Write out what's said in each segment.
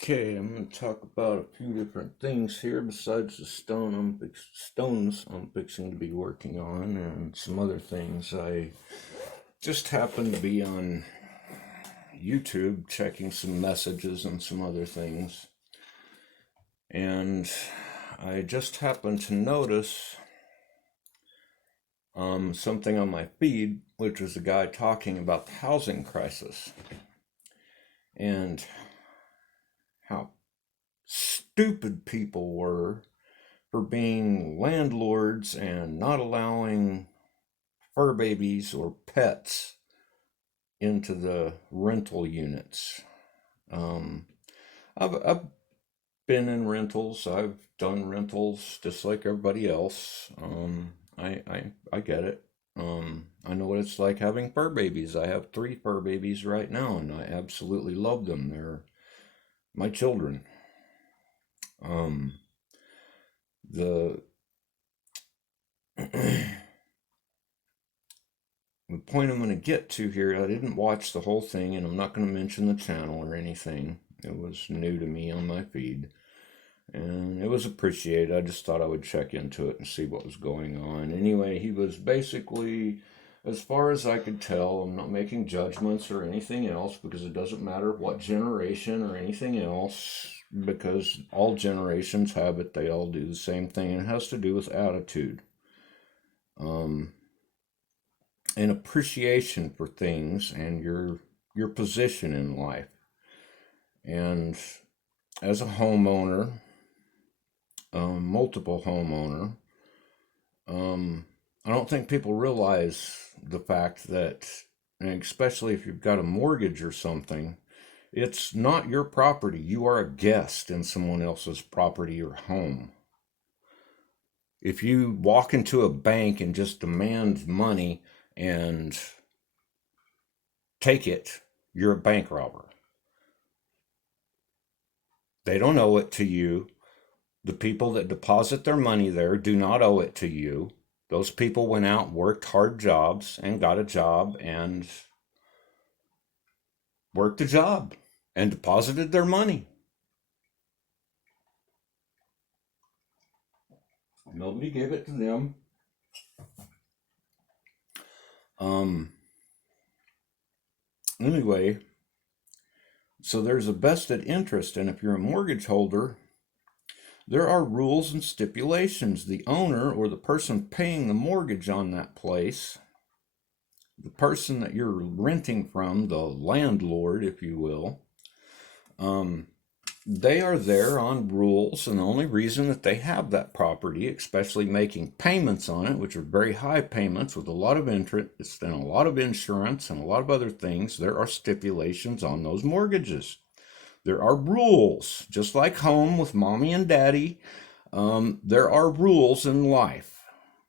Okay, I'm going to talk about a few different things here besides the stones I'm fixing to be working on and some other things. I just happened to be on YouTube checking some messages and some other things, and I just happened to notice something on my feed, which was a guy talking about the housing crisis and how stupid people were for being landlords and not allowing fur babies or pets into the rental units. Um, I've been in rentals. I've done rentals just like everybody else. I get it. I know what it's like having fur babies. I have three fur babies right now, and I absolutely love them. They're my children. Um, the the point I'm going to get to here, I didn't watch the whole thing, and I'm not going to mention the channel or anything. It was new to me on my feed, and it was appreciated. I just thought I would check into it and see what was going on. Anyway, he was basically, as far as I could tell, I'm not making judgments or anything else because it doesn't matter what generation or anything else, because all generations have it. They all do the same thing, and it has to do with attitude. Um, an appreciation for things and your position in life. And as a homeowner, multiple homeowner, um, I don't think people realize the fact that, and especially if you've got a mortgage or something, it's not your property. You are a guest in someone else's property or home. If you walk into a bank and just demand money and take it, you're a bank robber. They don't owe it to you. The people that deposit their money there do not owe it to you. Those people went out, worked hard jobs, and got a job and worked a job and deposited their money. Nobody gave it to them. Um, anyway, so there's a vested interest, and if you're a mortgage holder, there are rules and stipulations. The owner or the person paying the mortgage on that place, the person that you're renting from, the landlord, if you will, um, they are there on rules, and the only reason that they have that property, especially making payments on it, which are very high payments with a lot of interest and a lot of insurance and a lot of other things, there are stipulations on those mortgages. There are rules, just like home with mommy and daddy. There are rules in life,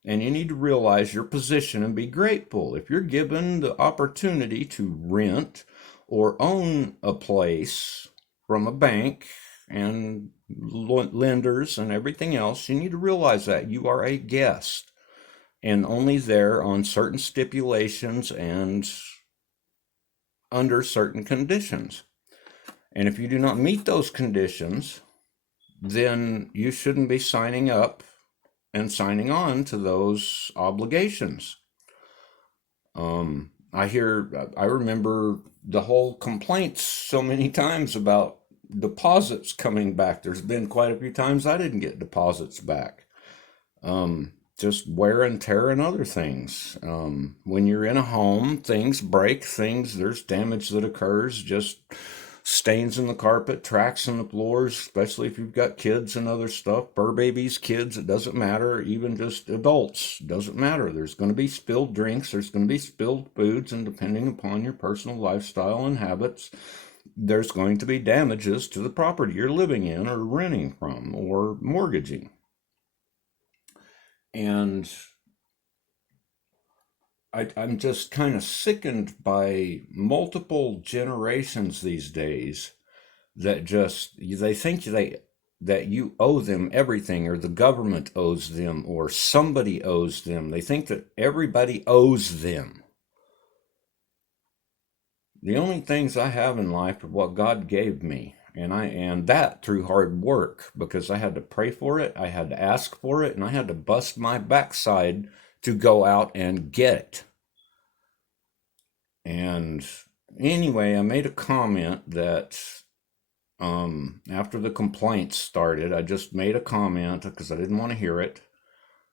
and you need to realize your position and be grateful. If you're given the opportunity to rent or own a place from a bank and lenders and everything else, you need to realize that you are a guest and only there on certain stipulations and under certain conditions. And if you do not meet those conditions, then you shouldn't be signing up and signing on to those obligations. I remember the whole complaints so many times about deposits coming back. There's been quite a few times I didn't get deposits back. Just wear and tear and other things. When you're in a home, things break, there's damage that occurs, just stains in the carpet, tracks in the floors, especially if you've got kids and other stuff, fur babies, kids, it doesn't matter, even just adults, doesn't matter. There's going to be spilled drinks, there's going to be spilled foods, and depending upon your personal lifestyle and habits, there's going to be damages to the property you're living in or renting from or mortgaging. And I'm just kind of sickened by multiple generations these days that just they think that you owe them everything, or the government owes them, or somebody owes them. They think that everybody owes them. The only things I have in life are what God gave me, and that through hard work, because I had to pray for it, I had to ask for it, and I had to bust my backside to go out and get it. And anyway, I made a comment that after the complaints started, I just made a comment because I didn't want to hear it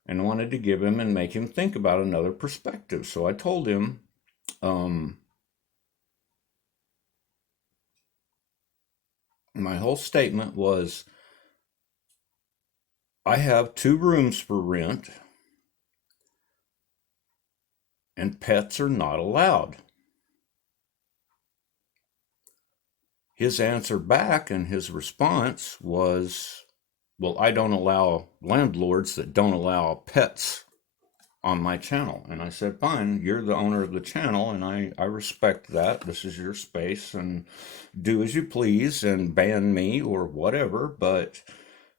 and wanted to give him and make him think about another perspective. So I told him, my whole statement was, I have 2 rooms for rent and pets are not allowed. His answer back and his response was, well, I don't allow landlords that don't allow pets on my channel. And I said, fine, you're the owner of the channel, and I respect that. This is your space, and do as you please and ban me or whatever. But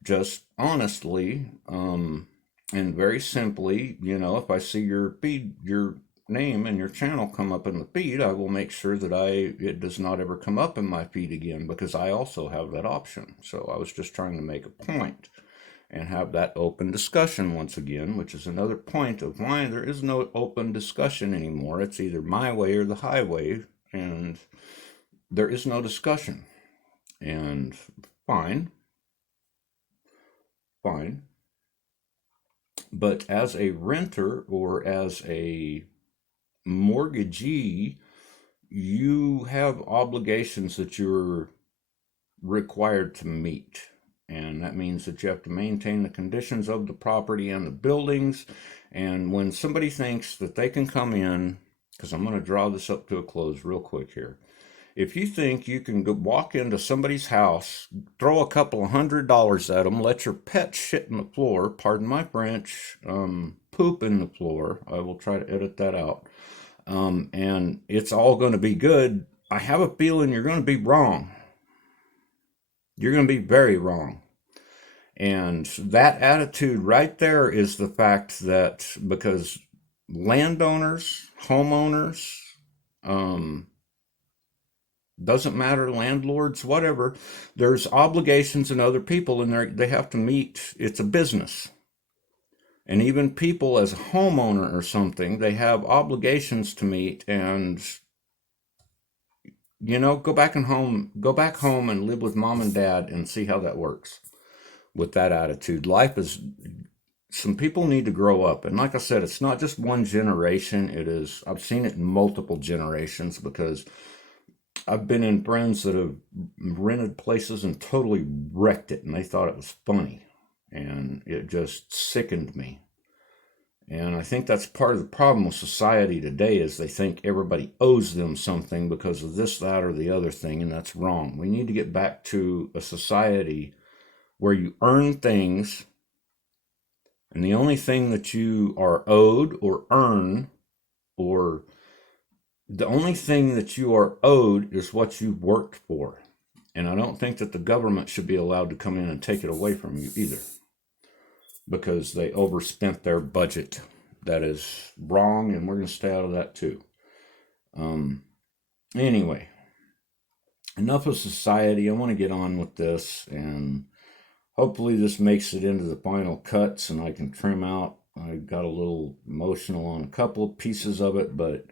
just honestly, and very simply, if I see your feed, your name and your channel come up in the feed, I will make sure that it does not ever come up in my feed again, because I also have that option. So I was just trying to make a point and have that open discussion once again, which is another point of why there is no open discussion anymore. It's either my way or the highway, and there is no discussion. And fine. But as a renter or as a mortgagee, you have obligations that you're required to meet. And that means that you have to maintain the conditions of the property and the buildings. And when somebody thinks that they can come in, because I'm going to draw this up to a close real quick here. If you think you can go walk into somebody's house, throw a couple of $100 at them, let your pet shit in the floor, pardon my French, poop in the floor, I will try to edit that out, and it's all going to be good, I have a feeling you're going to be wrong. You're going to be very wrong. And that attitude right there is the fact that because landowners, homeowners, doesn't matter, landlords, whatever, there's obligations in other people, and they have to meet. It's a business. And even people as a homeowner or something, they have obligations to meet. And go back home and live with mom and dad and see how that works with that attitude. Some people need to grow up. And like I said, it's not just one generation. I've seen it in multiple generations, because I've been in friends that have rented places and totally wrecked it, and they thought it was funny, and it just sickened me. And I think that's part of the problem with society today, is they think everybody owes them something because of this, that, or the other thing, and that's wrong. We need to get back to a society where you earn things, and the only thing that you are owed or earn, or the only thing that you are owed, is what you worked for. And I don't think that the government should be allowed to come in and take it away from you either, because they overspent their budget. That is wrong, and we're going to stay out of that too. Anyway, enough of society. I want to get on with this, and hopefully this makes it into the final cuts and I can trim out. I got a little emotional on a couple of pieces of it, but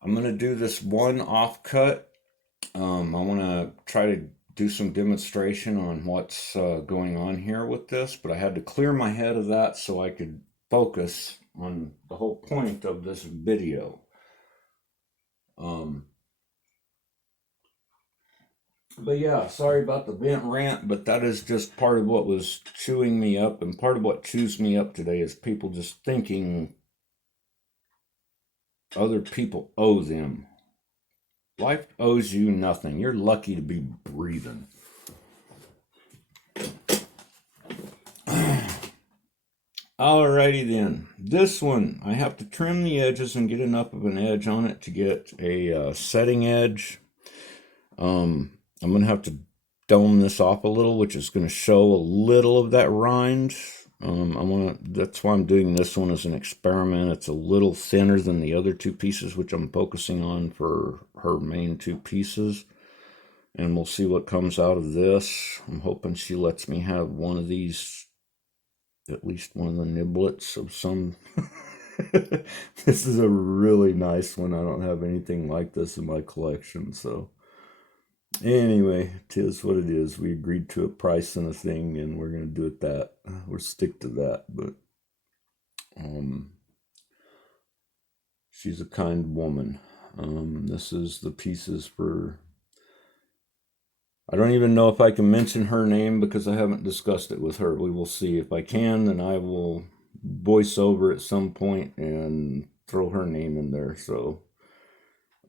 I'm going to do this one off cut. I want to try to do some demonstration on what's going on here with this, but I had to clear my head of that so I could focus on the whole point of this video. But yeah, sorry about the vent rant, but that is just part of what was chewing me up, and part of what chews me up today is people just thinking other people owe them. Life owes you nothing. You're lucky to be breathing. Alrighty then. This one, I have to trim the edges and get enough of an edge on it to get a setting edge. I'm going to have to dome this off a little, which is going to show a little of that rind. That's why I'm doing this one as an experiment. It's a little thinner than the other two pieces, which I'm focusing on for her main two pieces. And we'll see what comes out of this. I'm hoping she lets me have one of these, at least one of the niblets of some. This is a really nice one. I don't have anything like this in my collection, so anyway, tis what it is. We agreed to a price and a thing, and we're gonna do it that. We'll stick to that. But she's a kind woman. This is the pieces for. I don't even know if I can mention her name because I haven't discussed it with her. We will see. If I can, then I will voice over at some point and throw her name in there. So,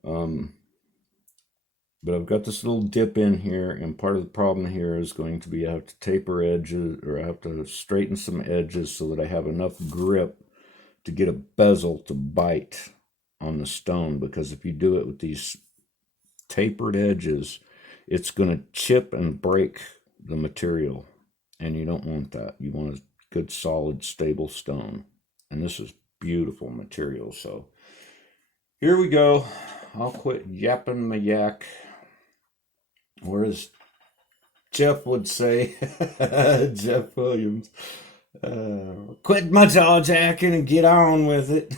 but I've got this little dip in here, and part of the problem here is going to be I have to taper edges, or I have to straighten some edges so that I have enough grip to get a bezel to bite on the stone, because if you do it with these tapered edges, it's going to chip and break the material, and you don't want that. You want a good, solid, stable stone, and this is beautiful material. So here we go. I'll quit yapping my yak, or as Jeff would say, Jeff Williams, quit my jaw jacking and get on with it.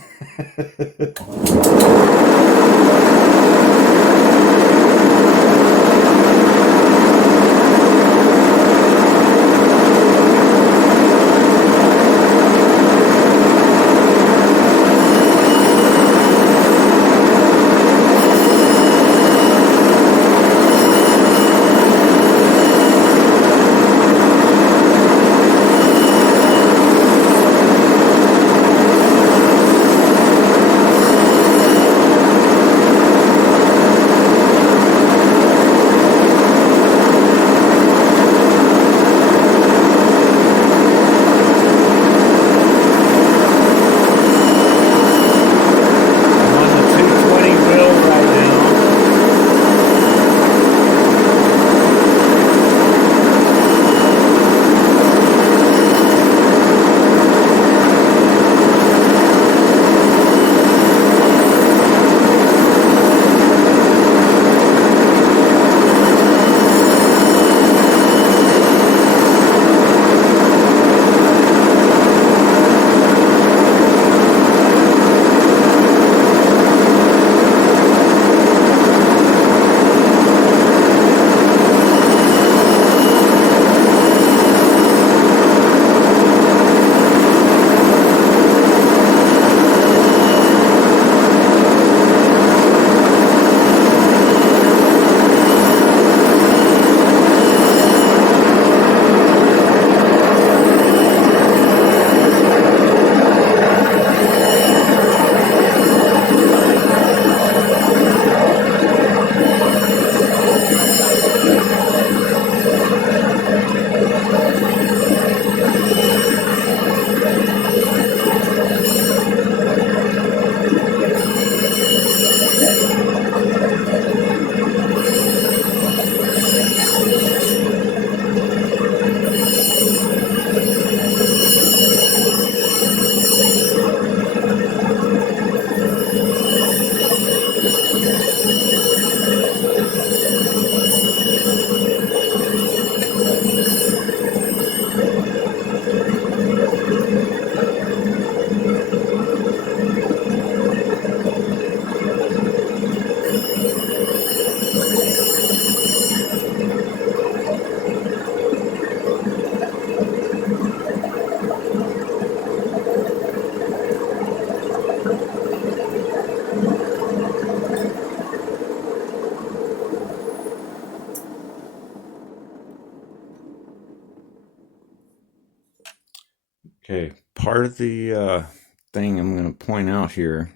Okay, part of the thing I'm going to point out here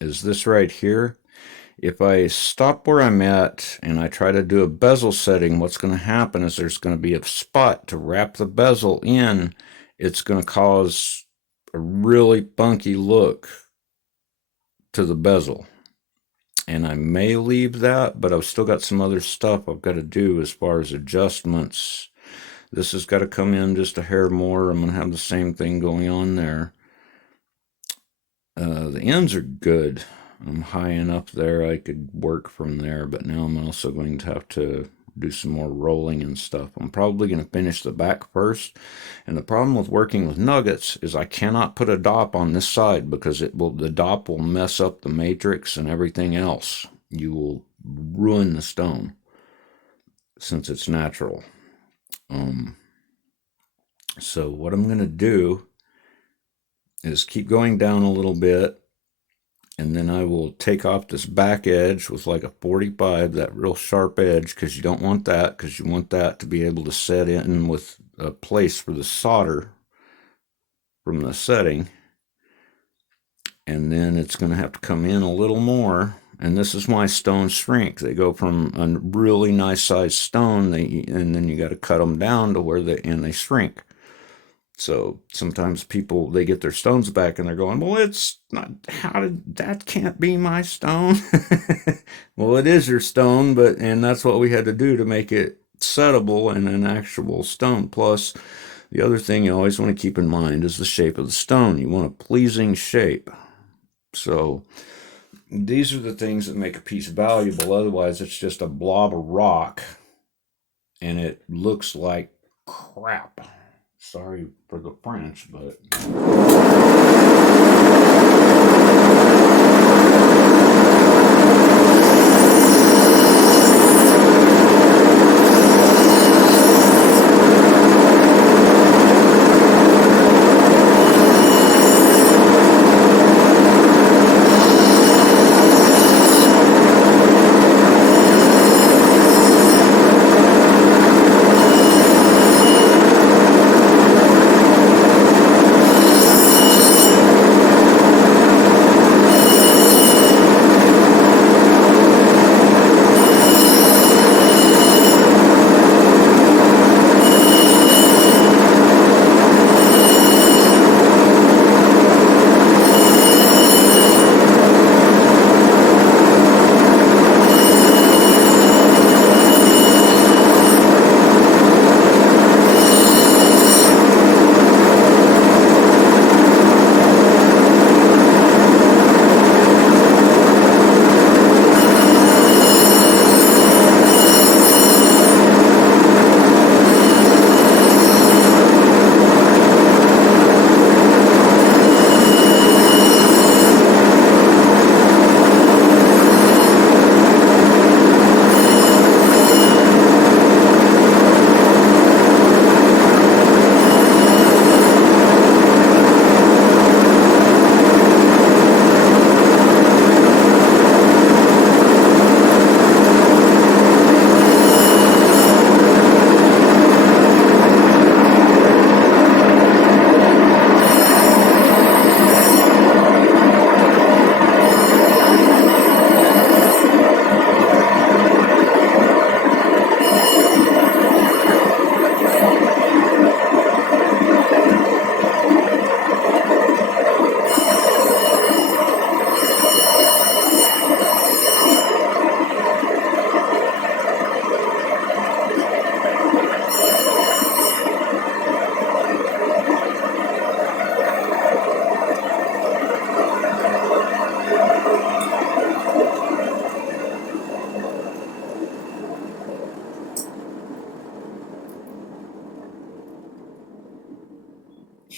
is this right here. If I stop where I'm at and I try to do a bezel setting, what's going to happen is there's going to be a spot to wrap the bezel in. It's going to cause a really funky look to the bezel. And I may leave that, but I've still got some other stuff I've got to do as far as adjustments. This has got to come in just a hair more. I'm going to have the same thing going on there. The ends are good. I'm high enough there I could work from there, but now I'm also going to have to do some more rolling and stuff. I'm probably going to finish the back first. And the problem with working with nuggets is I cannot put a dop on this side because the dop will mess up the matrix and everything else. You will ruin the stone since it's natural. So what I'm going to do is keep going down a little bit, and then I will take off this back edge with like a 45, that real sharp edge, because you don't want that, because you want that to be able to set in with a place for the solder from the setting. And then it's going to have to come in a little more. And this is why stones shrink. They go from a really nice sized stone, and then you got to cut them down to where they shrink. So sometimes people, they get their stones back and they're going, well, it's not, that can't be my stone. Well, it is your stone, and that's what we had to do to make it settable and an actual stone. Plus, the other thing you always want to keep in mind is the shape of the stone. You want a pleasing shape. So these are the things that make a piece valuable. Otherwise, it's just a blob of rock and it looks like crap. Sorry for the French, but...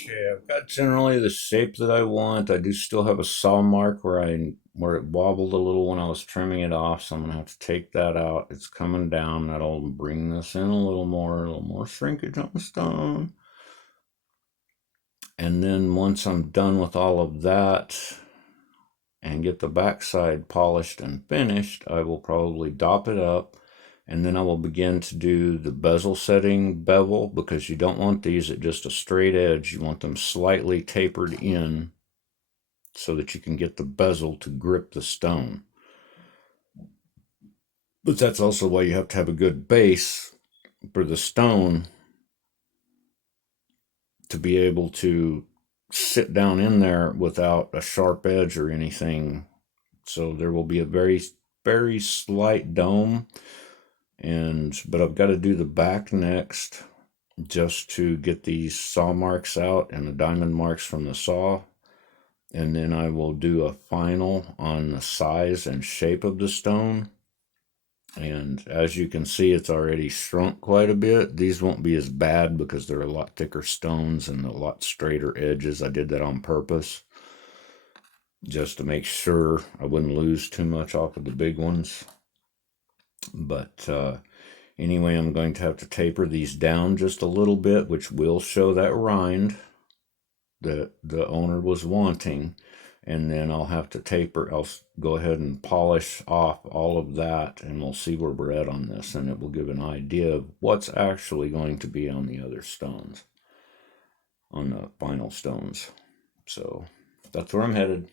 Okay, I've got generally the shape that I want. I do still have a saw mark where it wobbled a little when I was trimming it off, so I'm gonna have to take that out. It's coming down. That'll bring this in a little more shrinkage on the stone. And then once I'm done with all of that and get the backside polished and finished, I will probably dop it up. And then I will begin to do the bezel setting bevel, because you don't want these at just a straight edge. You want them slightly tapered in so that you can get the bezel to grip the stone. But that's also why you have to have a good base for the stone to be able to sit down in there without a sharp edge or anything. So there will be a very, very slight dome. But I've got to do the back next, just to get these saw marks out and the diamond marks from the saw. And then I will do a final on the size and shape of the stone. And as you can see, it's already shrunk quite a bit. These won't be as bad because they're a lot thicker stones and a lot straighter edges. I did that on purpose just to make sure I wouldn't lose too much off of the big ones. But anyway, I'm going to have to taper these down just a little bit, which will show that rind that the owner was wanting. And then I'll have to taper, I'll go ahead and polish off all of that, and we'll see where we're at on this, and it will give an idea of what's actually going to be on the other stones, on the final stones. So that's where I'm headed.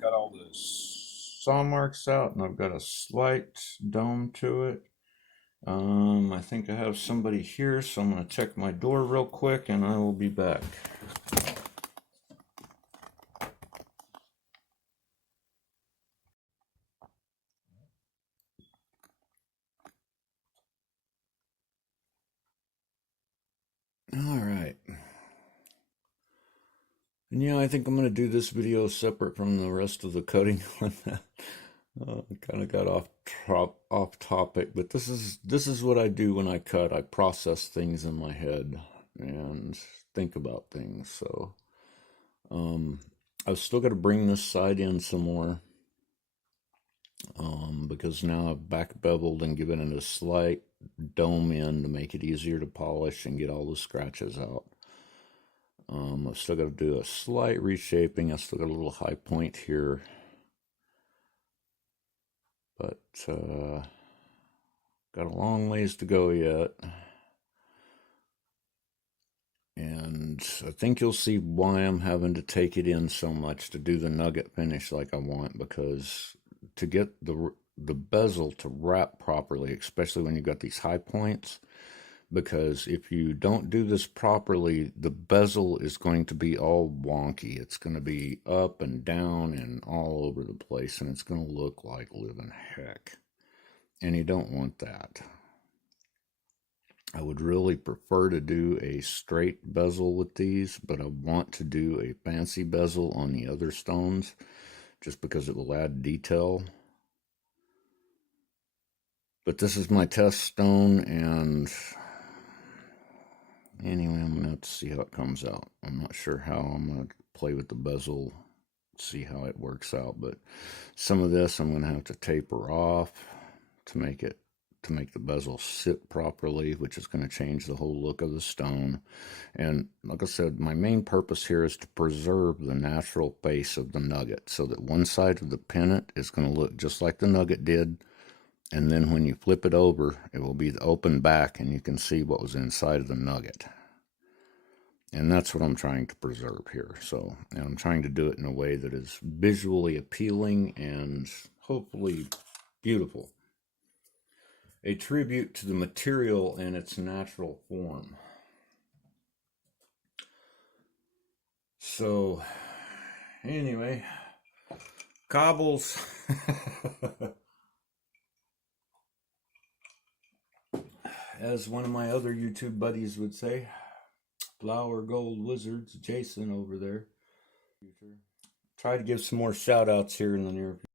Got all the saw marks out, and I've got a slight dome to it. I think I have somebody here, so I'm going to check my door real quick, and I will be back. All right. And yeah, I think I'm going to do this video separate from the rest of the cutting on that. Kind of got off topic, but this is what I do when I cut. I process things in my head and think about things. So I've still got to bring this side in some more because now I've back beveled and given it a slight dome in to make it easier to polish and get all the scratches out. I've still got to do a slight reshaping. I've still got a little high point here. But got a long ways to go yet. And I think you'll see why I'm having to take it in so much to do the nugget finish like I want, because to get the bezel to wrap properly, especially when you've got these high points, because if you don't do this properly, the bezel is going to be all wonky. It's going to be up and down and all over the place, and it's going to look like living heck. And you don't want that. I would really prefer to do a straight bezel with these, but I want to do a fancy bezel on the other stones just because it will add detail. But this is my test stone, and anyway, I'm going to have to see how it comes out. I'm not sure how I'm going to play with the bezel, see how it works out, but some of this I'm going to have to taper off to make the bezel sit properly, which is going to change the whole look of the stone. And like I said, my main purpose here is to preserve the natural face of the nugget so that one side of the pennant is going to look just like the nugget did. And then when you flip it over, it will be the open back and you can see what was inside of the nugget. And that's what I'm trying to preserve here. So, and I'm trying to do it in a way that is visually appealing and hopefully beautiful. A tribute to the material and its natural form. So, anyway, cobbles. as one of my other YouTube buddies would say, Flower Gold Wizards, Jason over there. Try to give some more shout outs here in the near future.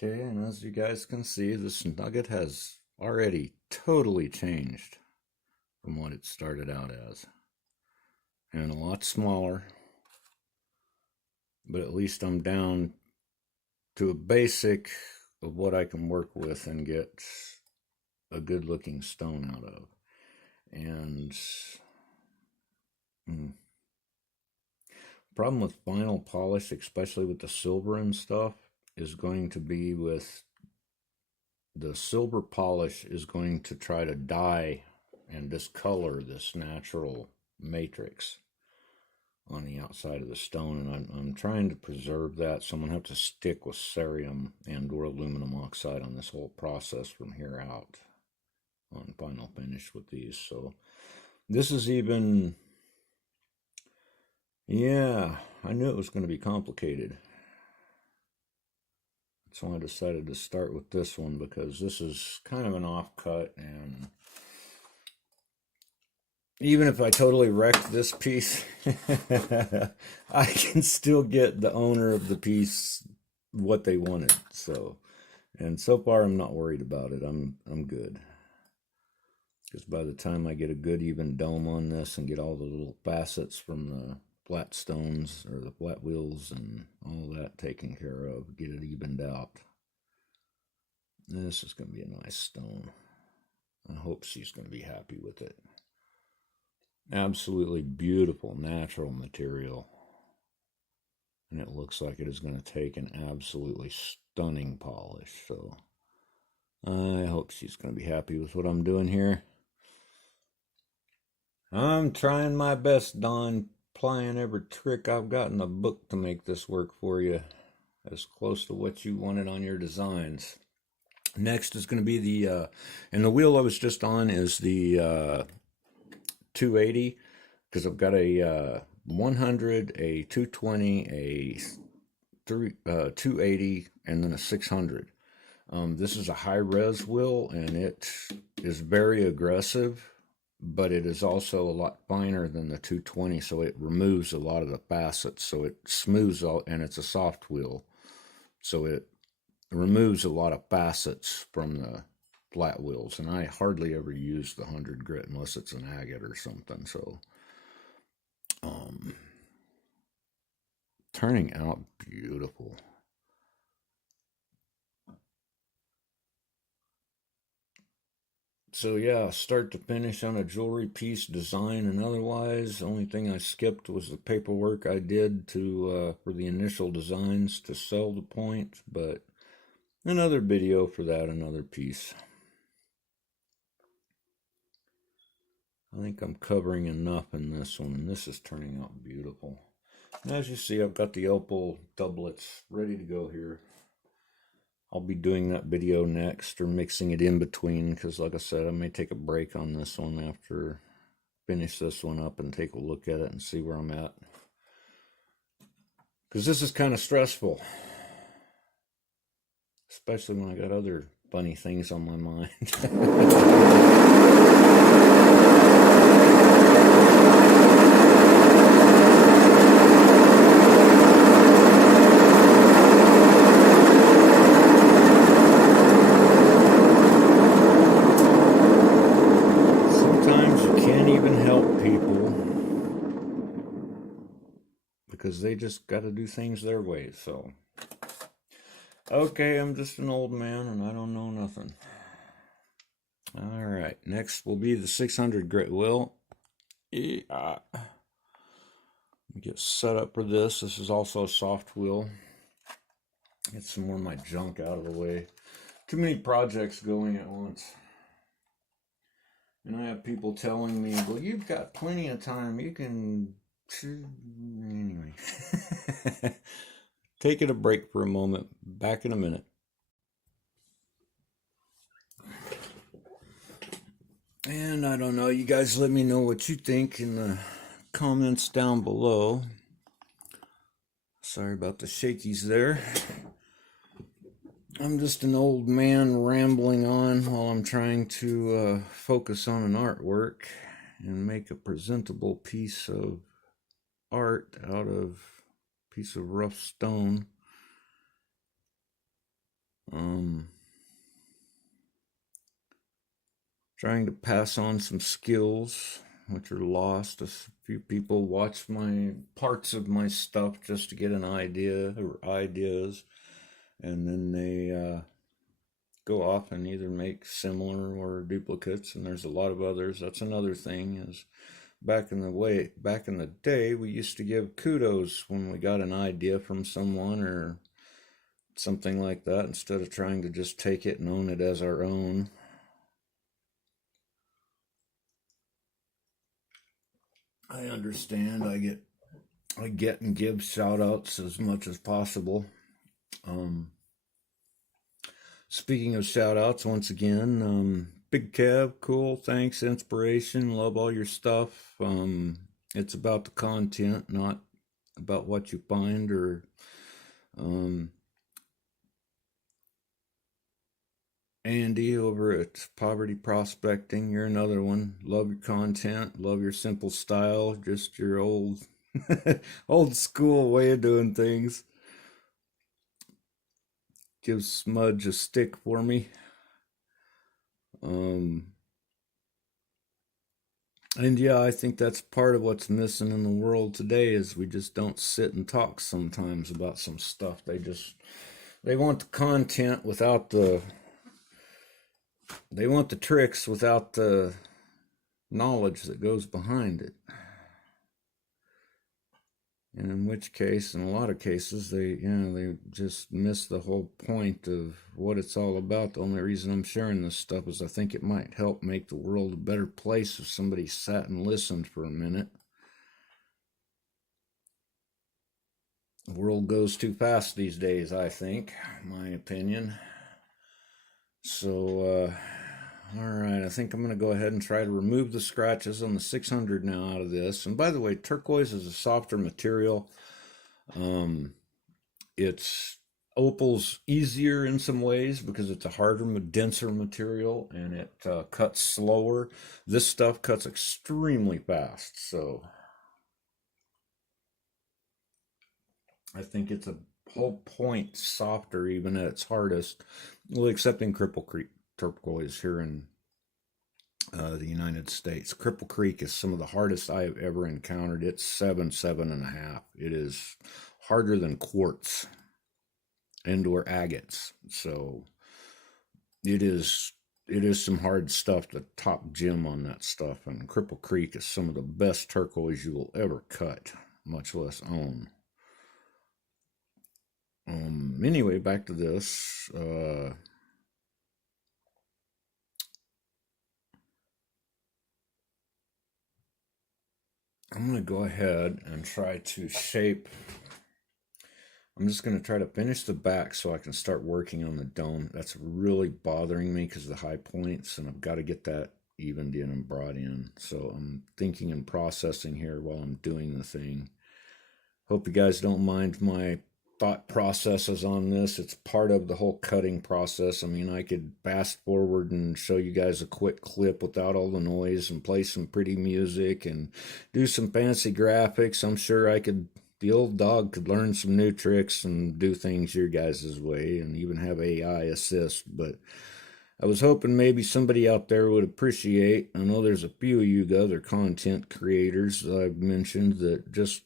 Okay, and as you guys can see, this nugget has already totally changed from what it started out as. And a lot smaller, but at least I'm down to a basic of what I can work with and get a good looking stone out of. And problem with vinyl polish, especially with the silver and stuff, is going to be with the silver polish is going to try to dye and discolor this natural matrix on the outside of the stone, and I'm trying to preserve that, so I'm going to have to stick with cerium and or aluminum oxide on this whole process from here out on final finish with these. So this is even, yeah, I knew it was going to be complicated. So I decided to start with this one because this is kind of an offcut, and even if I totally wrecked this piece, I can still get the owner of the piece what they wanted. So, and so far I'm not worried about it. I'm good. Because by the time I get a good even dome on this and get all the little facets from the flat stones or the flat wheels and all that taken care of, get it evened out, this is going to be a nice stone. I hope she's going to be happy with it. Absolutely beautiful natural material, and it looks like it is going to take an absolutely stunning polish. So I hope she's going to be happy with what I'm doing here. I'm trying my best, Don, applying every trick I've got in the book to make this work for you as close to what you wanted on your designs. Next is going to be the and the wheel I was just on is the 280, because I've got a 100, a 220, a 280, and then a 600. This is a high res wheel, and it is very aggressive, but it is also a lot finer than the 220, so it removes a lot of the facets, so it smooths all, and it's a soft wheel, so it removes a lot of facets from the flat wheels, and I hardly ever use the 100 grit unless it's an agate or something. So turning out beautiful. So yeah, start to finish on a jewelry piece, design and otherwise. The only thing I skipped was the paperwork I did to for the initial designs to sell the point, but another video for that, another piece. I think I'm covering enough in this one, and this is turning out beautiful. And as you see, I've got the opal doublets ready to go here. I'll be doing that video next, or mixing it in between, because like I said, I may take a break on this one after finish this one up and take a look at it and see where I'm at. Because this is kind of stressful, especially when I got other funny things on my mind. Because they just got to do things their way. So, okay, I'm just an old man and I don't know nothing. All right, next will be the 600 grit wheel. Yeah. Get set up for this. This is also a soft wheel. Get some more of my junk out of the way. Too many projects going at once. And I have people telling me, well, you've got plenty of time. You can... Anyway. Taking a break for a moment. Back in a minute. And I don't know, you guys let me know what you think in the comments down below. Sorry about the shakies there. I'm just an old man rambling on while I'm trying to focus on an artwork and make a presentable piece of art out of a piece of rough stone. Um, Trying to pass on some skills which are lost. A few people watch my parts of my stuff just to get an idea or ideas, and then they go off and either make similar or duplicates. And there's a lot of others. That's another thing is back in the day, we used to give kudos when we got an idea from someone or something like that instead of trying to just take it and own it as our own. I understand. I get and give shout outs as much as possible. Um, Speaking of shout outs, once again, Big Kev, cool, thanks, inspiration, love all your stuff. It's about the content, not about what you find or um, Andy over at Poverty Prospecting. You're another one. Love your content, love your simple style, just your old old school way of doing things. Give Smudge a stick for me. Um, and yeah, I think that's part of what's missing in the world today is we just don't sit and talk sometimes about some stuff. They want the content without they want the tricks without the knowledge that goes behind it. And in which case, in a lot of cases, they just miss the whole point of what it's all about. The only reason I'm sharing this stuff is I think it might help make the world a better place if somebody sat and listened for a minute. The world goes too fast these days, I think, my opinion. So, all right, I think I'm going to go ahead and try to remove the scratches on the 600 now out of this. And by the way, turquoise is a softer material. It's opal's easier in some ways because it's a harder, denser material and it cuts slower. This stuff cuts extremely fast, so I think it's a whole point softer even at its hardest. Well, except in Cripple Creek turquoise here in the United States. Cripple Creek is some of the hardest I have ever encountered. It's 7.5. It is harder than quartz and or agates. So it is some hard stuff. The top gem on that stuff, and Cripple Creek is some of the best turquoise you will ever cut, much less own. Anyway, back to this. I'm going to go ahead and try to shape. I'm just going to try to finish the back so I can start working on the dome. That's really bothering me because of the high points, and I've got to get that evened in and brought in. So I'm thinking and processing here while I'm doing the thing. Hope you guys don't mind my thought processes on this. It's part of the whole cutting process. I mean, I could fast forward and show you guys a quick clip without all the noise and play some pretty music and do some fancy graphics. I'm sure the old dog could learn some new tricks and do things your guys' way and even have AI assist. But I was hoping maybe somebody out there would appreciate. I know there's a few of you other content creators that I've mentioned that just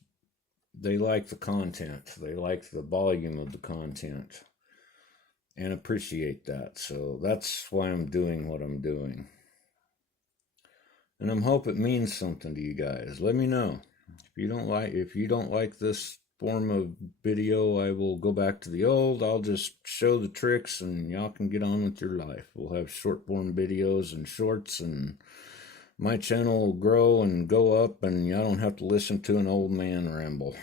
they like the content. They like the volume of the content and appreciate that. So that's why I'm doing what I'm doing. And I'm hope it means something to you guys. Let me know. If you don't like this form of video, I will go back to the old. I'll just show the tricks and y'all can get on with your life. We'll have short form videos and shorts, and my channel will grow and go up, and y'all don't have to listen to an old man ramble.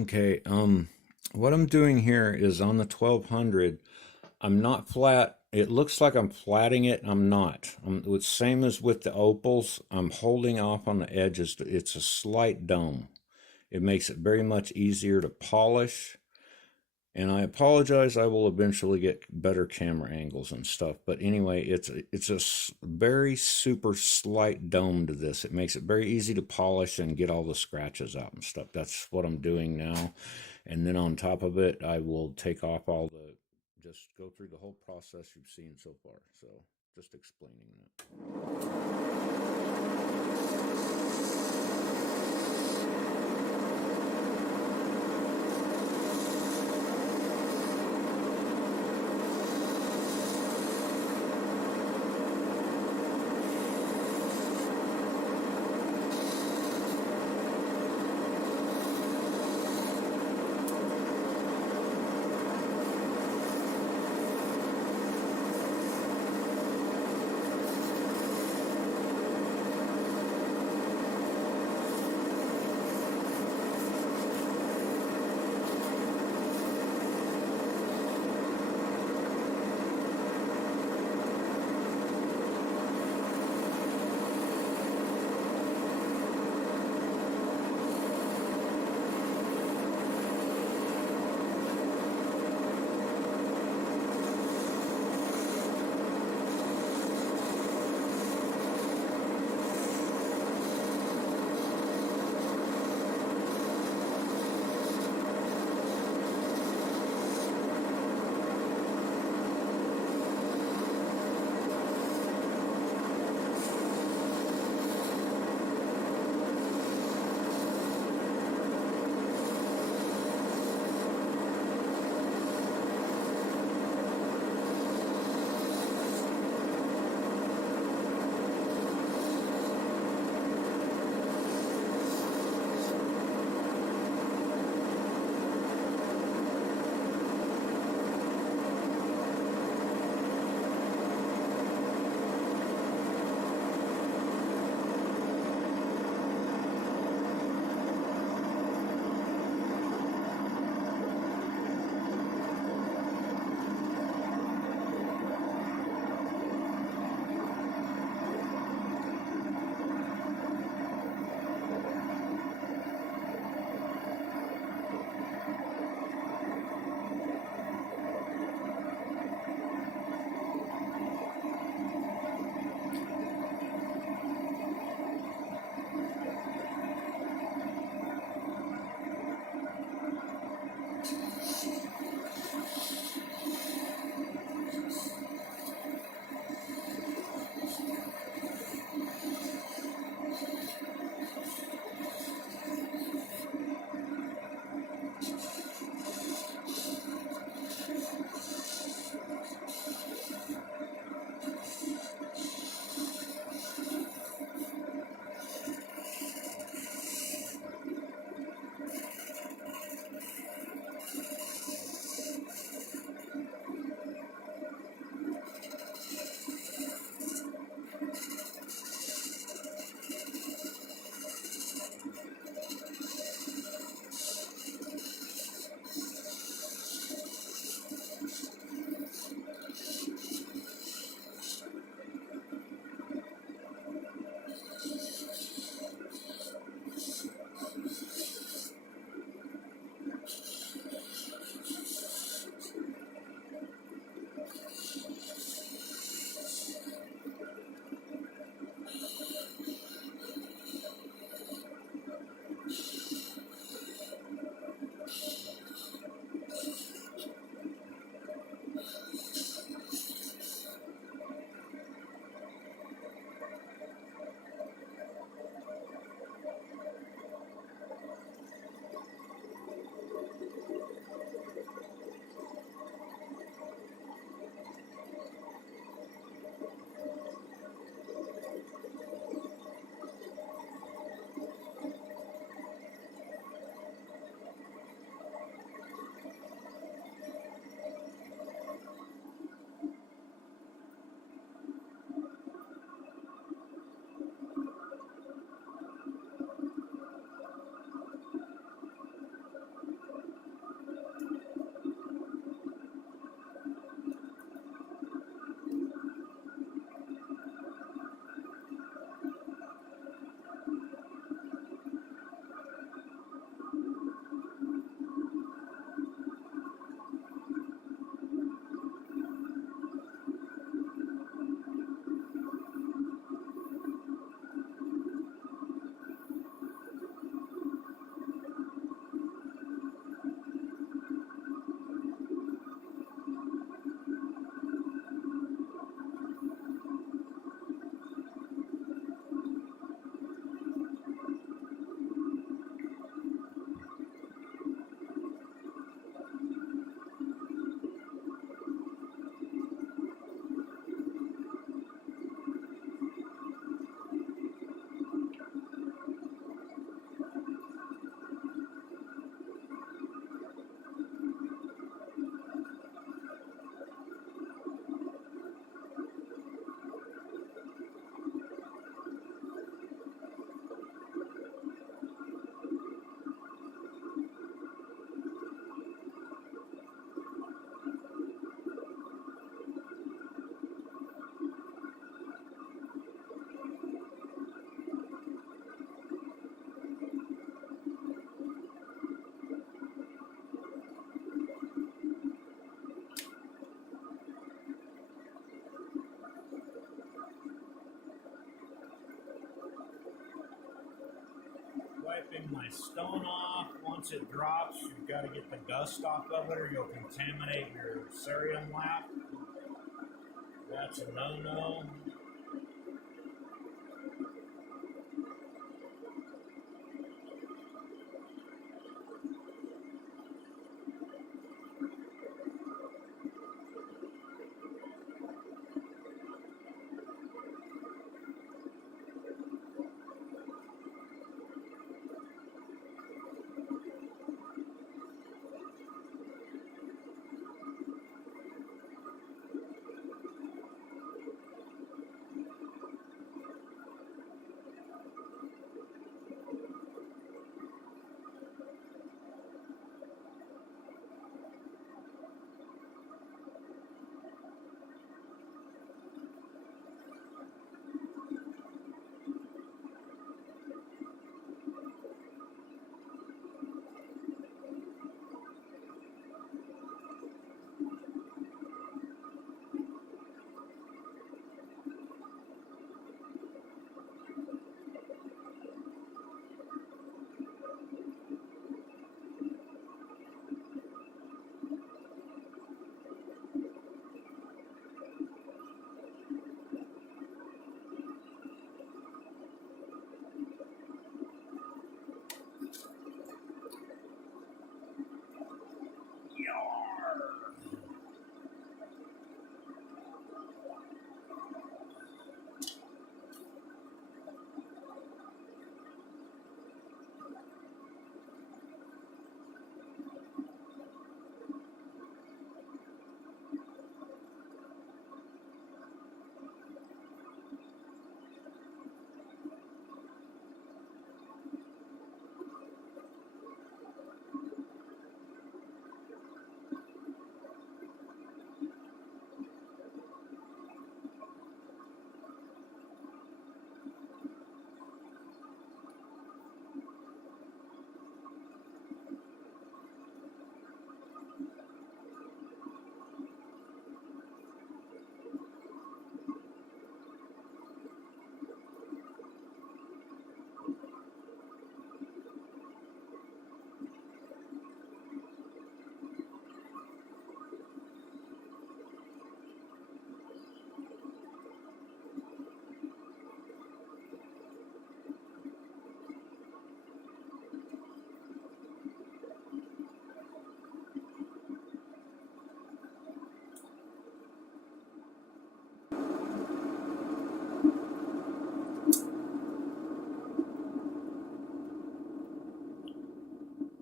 Okay, what I'm doing here is on the 1200, I'm not flat. It looks like I'm flatting it. I'm not. It's same as with the opals. I'm holding off on the edges. It's a slight dome. It makes it very much easier to polish. And I apologize. I will eventually get better camera angles and stuff. But anyway, it's a very super slight dome to this. It makes it very easy to polish and get all the scratches out and stuff. That's what I'm doing now. And then on top of it, I will take off all the, just go through the whole process you've seen so far. So just explaining that. wiping my stone off. Once it drops, you've got to get the dust off of it or you'll contaminate your cerium lap. That's a no-no.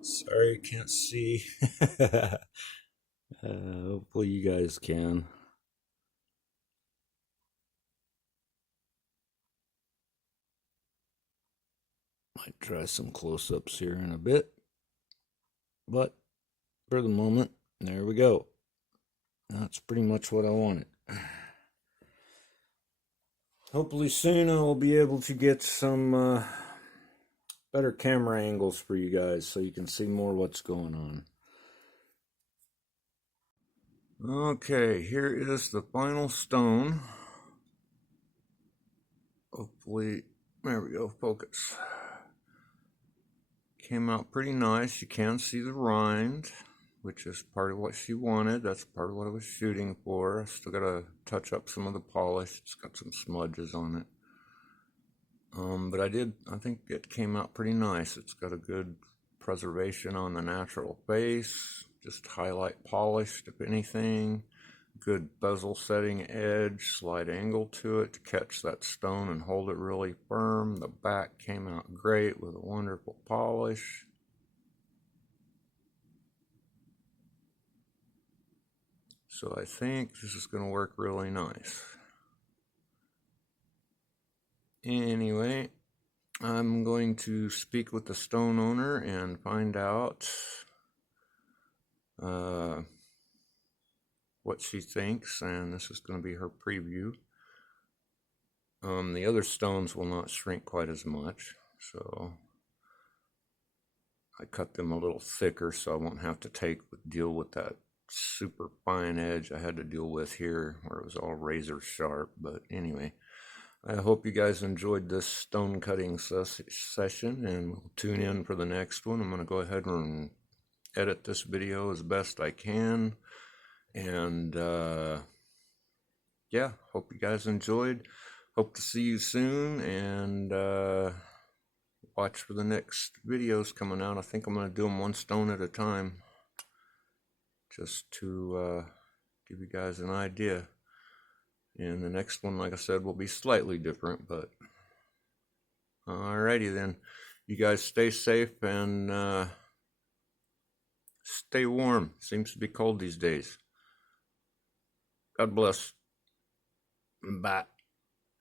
Sorry, can't see. Hopefully you guys can. Might try some close-ups here in a bit. But for the moment, there we go. That's pretty much what I wanted. Hopefully soon I will be able to get some better camera angles for you guys so you can see more what's going on. Okay, here is the final stone. Hopefully, there we go, focus. Came out pretty nice. You can see the rind, which is part of what she wanted. That's part of what I was shooting for. I still gotta touch up some of the polish. It's got some smudges on it. But I think it came out pretty nice. It's got a good preservation on the natural face, just highlight polished if anything. Good bezel setting edge, slight angle to it to catch that stone and hold it really firm. The back came out great with a wonderful polish. So I think this is going to work really nice. Anyway, I'm going to speak with the stone owner and find out what she thinks, and this is going to be her preview. The other stones will not shrink quite as much, so I cut them a little thicker so I won't have to deal with that super fine edge I had to deal with here where it was all razor sharp. But anyway, I hope you guys enjoyed this stone cutting session, and we'll tune in for the next one. I'm going to go ahead and edit this video as best I can. And yeah, hope you guys enjoyed. Hope to see you soon, and watch for the next videos coming out. I think I'm going to do them one stone at a time, just to give you guys an idea. And the next one, like I said, will be slightly different, but alrighty then. You guys stay safe and stay warm. Seems to be cold these days. God bless. Bye.